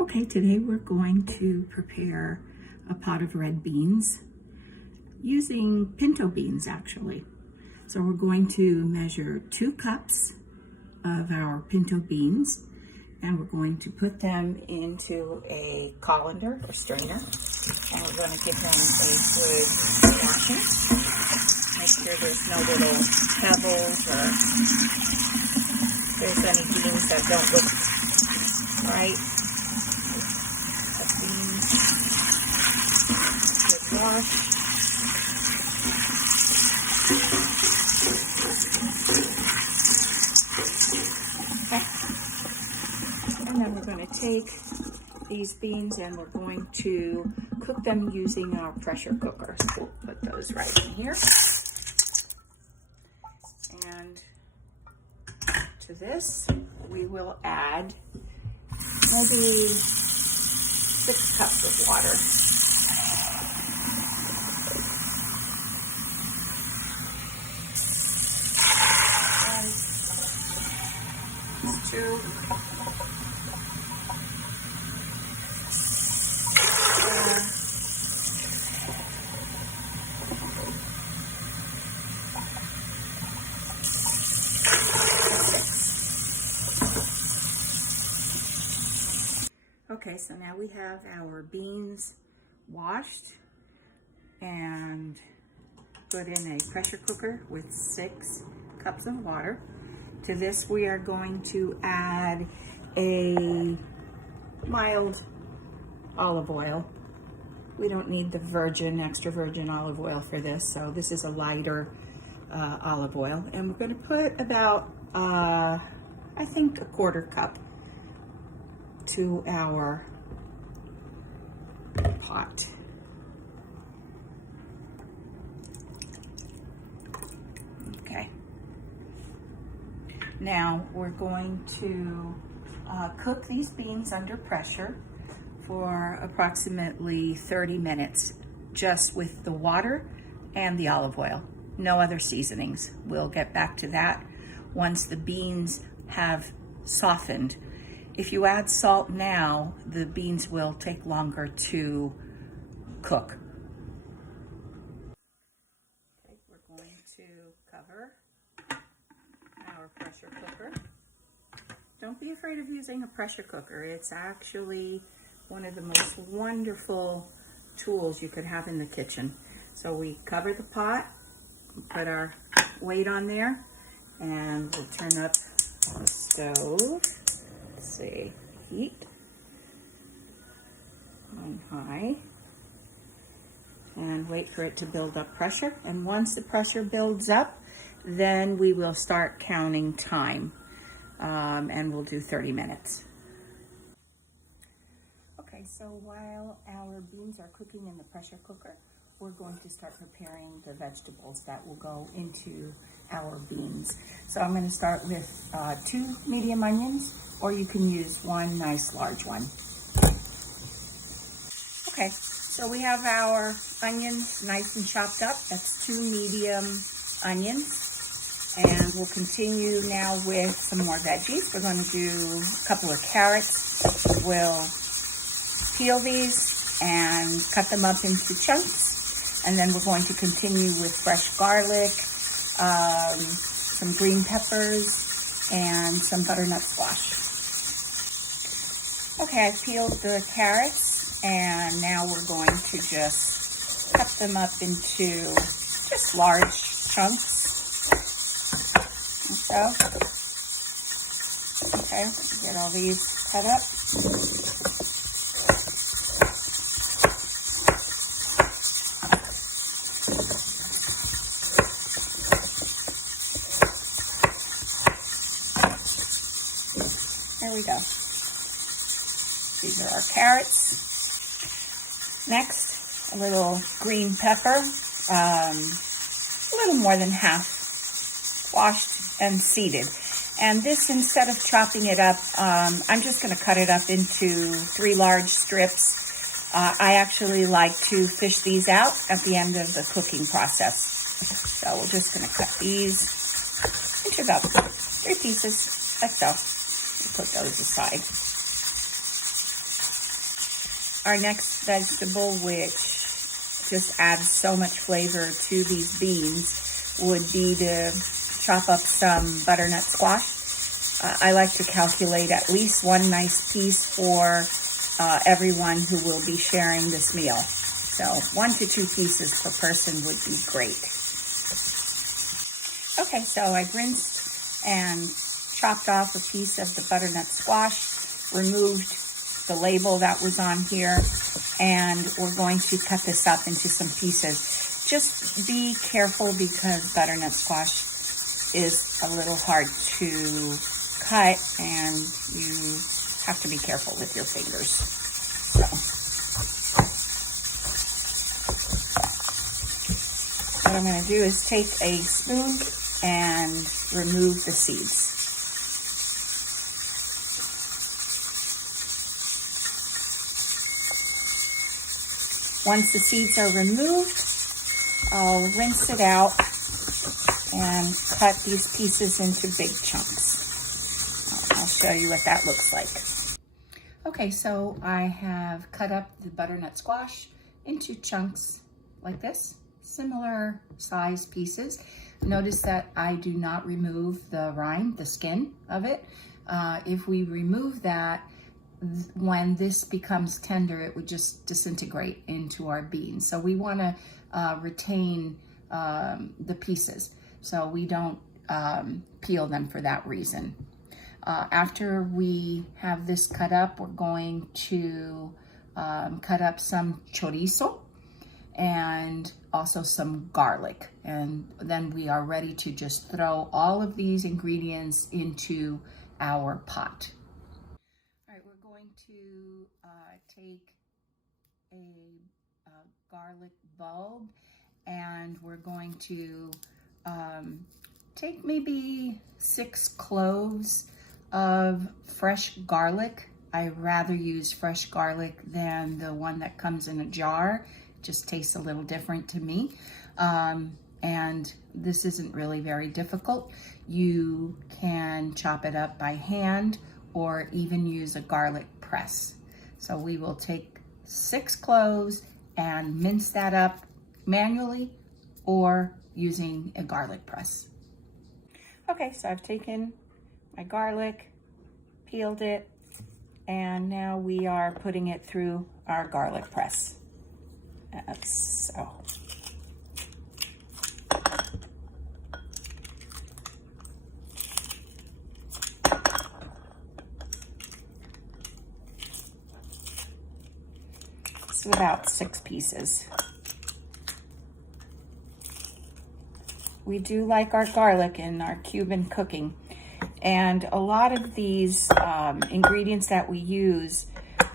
Okay, today we're going to prepare a pot of red beans using pinto beans actually. So we're going to measure 2 cups of our pinto beans and we're going to put them into a colander or strainer and we're going to give them a good washing. Make sure there's no little pebbles or there's any beans that don't look right. Good wash. Okay. And then we're going to take these beans and we're going to cook them using our pressure cooker. So we'll put those right in here. And to this, we will add maybe 6 cups of water. And 2. Okay, so now we have our beans washed and put in a pressure cooker with 6 cups of water. To this we are going to add a mild olive oil. We don't need the extra virgin olive oil for this, so this is a lighter olive oil. And we're going to put about, I think, a 1/4 cup to our pot. Okay. Now we're going to cook these beans under pressure for approximately 30 minutes, just with the water and the olive oil. No other seasonings. We'll get back to that once the beans have softened. If you add salt now, the beans will take longer to cook. Okay, we're going to cover our pressure cooker. Don't be afraid of using a pressure cooker. It's actually one of the most wonderful tools you could have in the kitchen. So we cover the pot, put our weight on there, and we'll turn up the stove. Say heat on high and wait for it to build up pressure. And once the pressure builds up, then we will start counting time and we'll do 30 minutes. Okay, so while our beans are cooking in the pressure cooker, we're going to start preparing the vegetables that will go into our beans. So I'm going to start with 2 medium onions, or you can use 1 nice large one. Okay, so we have our onions nice and chopped up. That's 2 medium onions. And we'll continue now with some more veggies. We're going to do a couple of carrots. We'll peel these and cut them up into chunks. And then we're going to continue with fresh garlic, some green peppers, and some butternut squash. Okay, I've peeled the carrots, and now we're going to just cut them up into just large chunks. Like so. Okay, get all these cut up. There we go. These are our carrots. Next, a little green pepper, a little more than half washed and seeded. And this, instead of chopping it up, I'm just going to cut it up into 3 large strips. I actually like to fish these out at the end of the cooking process. So we're just going to cut these into about 3 pieces, like so. We'll put those aside. Our next vegetable, which just adds so much flavor to these beans, would be to chop up some butternut squash. I like to calculate at least one nice piece for everyone who will be sharing this meal. So 1 to 2 pieces per person would be great. Okay, so I've rinsed and chopped off a piece of the butternut squash, removed the label that was on here, and we're going to cut this up into some pieces. Just be careful because butternut squash is a little hard to cut and you have to be careful with your fingers. So, what I'm going to do is take a spoon and remove the seeds. Once the seeds are removed, I'll rinse it out and cut these pieces into big chunks. I'll show you what that looks like. Okay, so I have cut up the butternut squash into chunks like this, similar size pieces. Notice that I do not remove the rind, the skin of it. If we remove that, when this becomes tender, it would just disintegrate into our beans. So we want to retain the pieces, so we don't peel them for that reason. After we have this cut up, we're going to cut up some chorizo and also some garlic. And then we are ready to just throw all of these ingredients into our pot. To take a garlic bulb, and we're going to take maybe 6 cloves of fresh garlic. I rather use fresh garlic than the one that comes in a jar. It just tastes a little different to me. And this isn't really very difficult. You can chop it up by hand or even use a garlic press. So we will take 6 cloves and mince that up manually or using a garlic press. Okay, so I've taken my garlic, peeled it, and now we are putting it through our garlic press. So. It's about 6 pieces. We do like our garlic in our Cuban cooking, and a lot of these ingredients that we use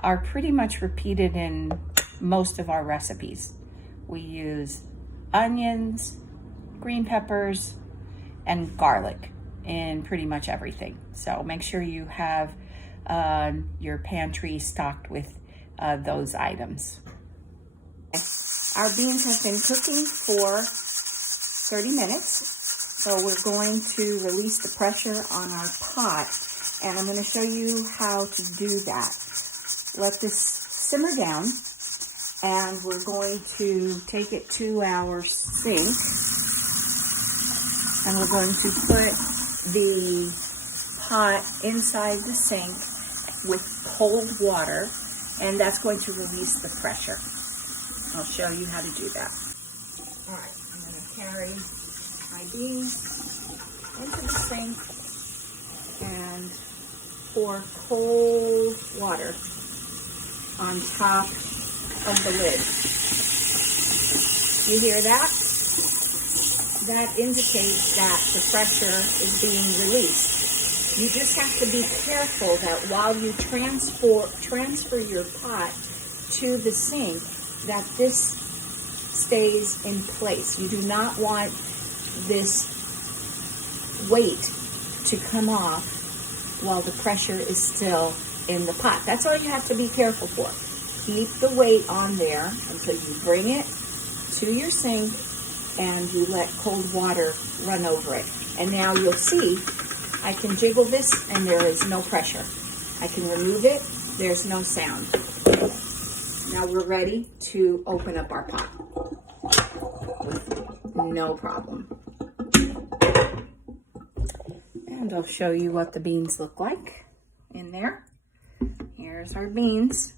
are pretty much repeated in most of our recipes. We use onions, green peppers, and garlic in pretty much everything. So make sure you have your pantry stocked with those items. Our beans have been cooking for 30 minutes, so we're going to release the pressure on our pot, and I'm going to show you how to do that. Let this simmer down, and we're going to take it to our sink, and we're going to put the pot inside the sink with cold water, and that's going to release the pressure. I'll show you how to do that. All right, I'm going to carry my beans into the sink and pour cold water on top of the lid. You hear that? That indicates that the pressure is being released. You just have to be careful that while you transfer your pot to the sink, that this stays in place. You do not want this weight to come off while the pressure is still in the pot. That's all you have to be careful for. Keep the weight on there until you bring it to your sink and you let cold water run over it. And now you'll see I can jiggle this and there is no pressure. I can remove it, there's no sound. Now we're ready to open up our pot with no problem. And I'll show you what the beans look like in there. Here's our beans.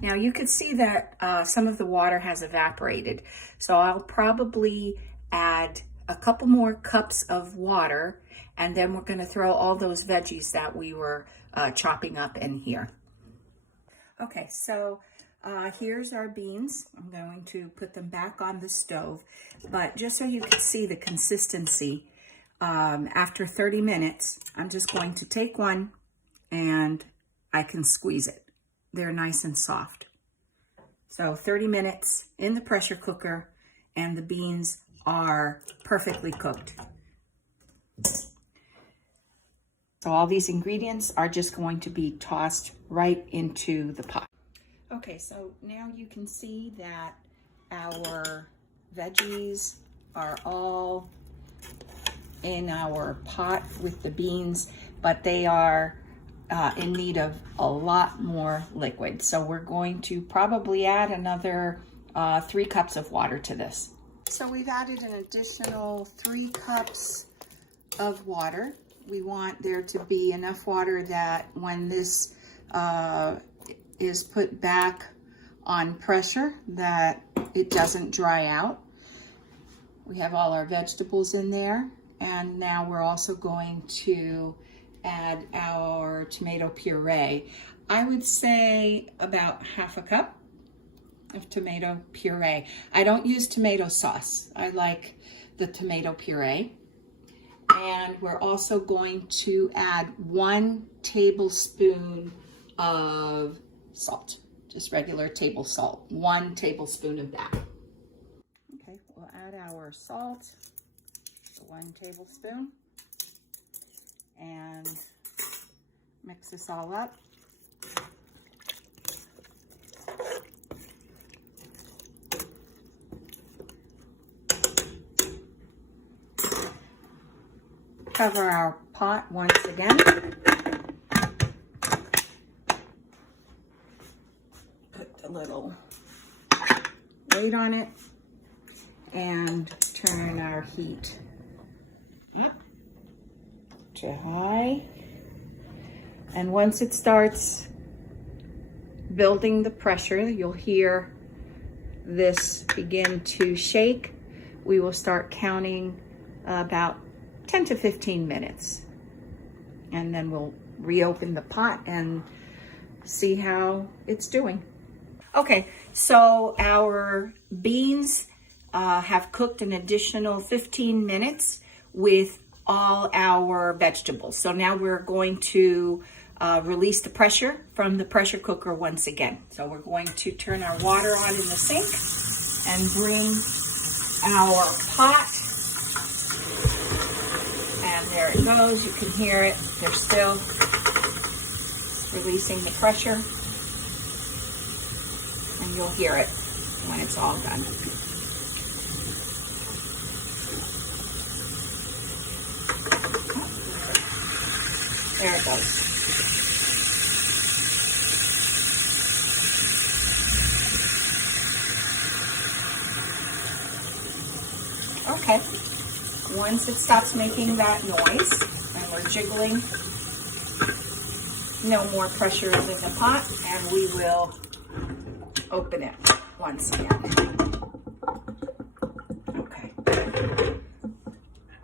Now you can see that some of the water has evaporated. So I'll probably add a couple more cups of water, and then we're gonna throw all those veggies that we were chopping up in here. Okay, so here's our beans. I'm going to put them back on the stove, but just so you can see the consistency, after 30 minutes, I'm just going to take one and I can squeeze it. They're nice and soft. So 30 minutes in the pressure cooker and the beans are perfectly cooked. So all these ingredients are just going to be tossed right into the pot. Okay, so now you can see that our veggies are all in our pot with the beans, but they are in need of a lot more liquid. So we're going to probably add another 3 cups of water to this. So we've added an additional 3 cups of water. We want there to be enough water that when this is put back on pressure, that it doesn't dry out. We have all our vegetables in there, and now we're also going to add our tomato puree. I would say about half a cup of tomato puree. I don't use tomato sauce. I like the tomato puree. And we're also going to add 1 tablespoon of salt, just regular table salt, 1 tablespoon of that. Okay, we'll add our salt, 1 tablespoon, and mix this all up. Cover our pot once again. Put the little weight on it and turn our heat up to high. And once it starts building the pressure, you'll hear this begin to shake. We will start counting about 10 to 15 minutes. And then we'll reopen the pot and see how it's doing. Okay, so our beans have cooked an additional 15 minutes with all our vegetables. So now we're going to release the pressure from the pressure cooker once again. So we're going to turn our water on in the sink and bring our pot. And there it goes. You can hear it. They're still releasing the pressure. And you'll hear it when it's all done. There it goes. Okay. Once it stops making that noise and we're jiggling, no more pressure is in the pot, and we will open it once again. Okay.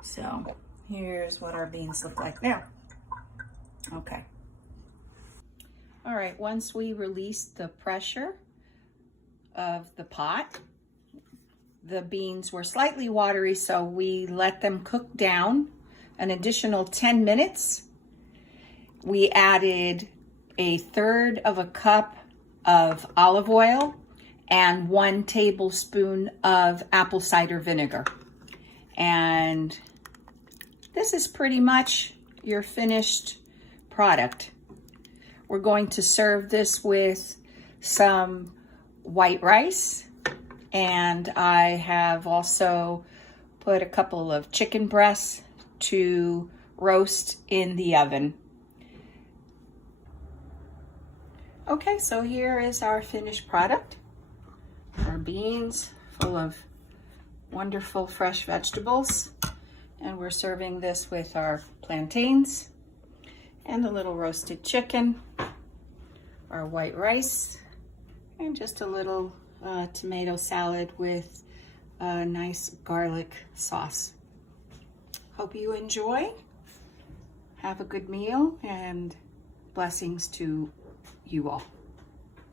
So here's what our beans look like now. Okay. All right, once we release the pressure of the pot, the beans were slightly watery, so we let them cook down an additional 10 minutes. We added 1/3 of a cup of olive oil and 1 tablespoon of apple cider vinegar. And this is pretty much your finished product. We're going to serve this with some white rice, and I have also put a couple of chicken breasts to roast in the oven. Okay, so here is our finished product. Our beans full of wonderful fresh vegetables. And we're serving this with our plantains and a little roasted chicken, our white rice, and just a little tomato salad with a nice garlic sauce. Hope you enjoy. Have a good meal and blessings to you all.